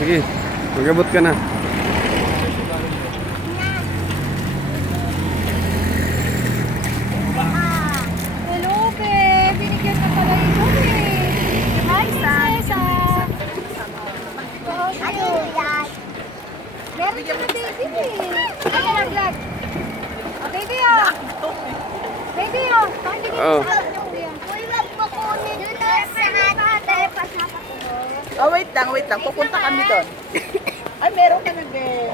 Sige, magabot ka na. Hello, be. Binigyan na pala ito, be. Hi, Prinsesa. Ano yan? Meron ka na baby, be. Ano na vlog? Baby, oh. Baby, oh. Pakinggan Oh. sa akin yan. Uy, wag mo kunin yun na sa atin. Oh, wait lang. Pupunta kami doon. Ay, meron ka na, be.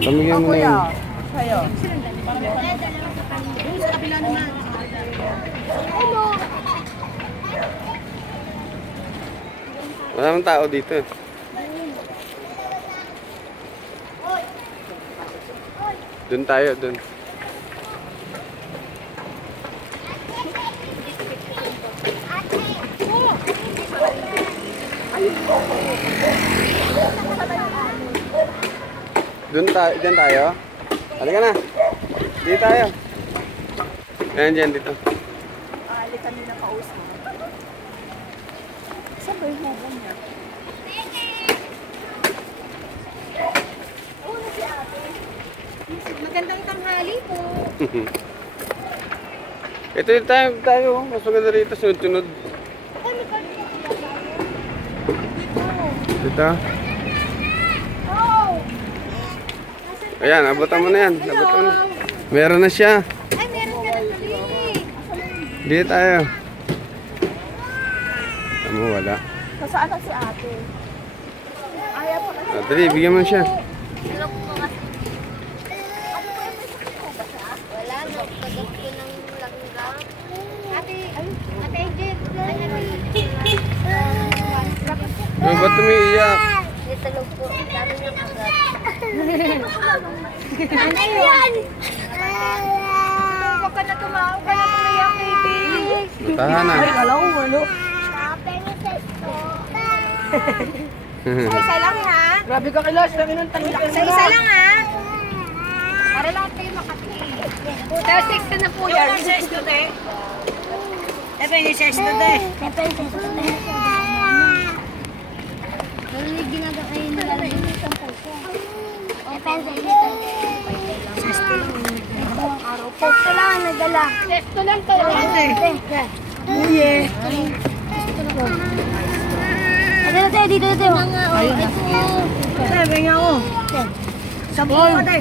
Pamigyan mo na yun. Sa'yo. Wala namang tao dito. Doon tayo, doon. Diyan tayo. Halika na. Dito tayo. Diyan, dito. Ali kami na kausap. Saan ba yung hubong niya? Magandang tanghali po. Ito yung tayo. Mas maganda rito. Sunod-sunod. Dito. Ayan, abutan mo na yan. Abutan mo na. Meron na siya. Ay, meron ka na tuloy. Dito tayo. Tama, wala. Saan na si ate? Ayaw po na. Dali, bigyan mo siya. Wala, magpagat ko ng langgam. Ate, Ate Edith. Ba't umiiyak? Dito lang po. Dami niyang agad. Ano yan? Huwag ka na tumawa. Huwag ka na tumayak, baby. Tahanan. Alam mo, ano? Isa lang ha. Grabe ka kilos. Grabe nung tanilak. Isa lang ha. Para lang kayo makati. Pero 6 na po yan. Pero may ginagawa nila lang yung sampal ko. O, pencil dito. Sesto lang ang nagdala. Sesto lang to. Uye. Ano tayo dito dito? Ayun na. Sabi nga ako. Sampu ka tayo.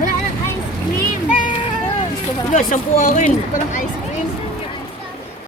Wala nang ice cream. Sampu ako yun. Walang ice cream.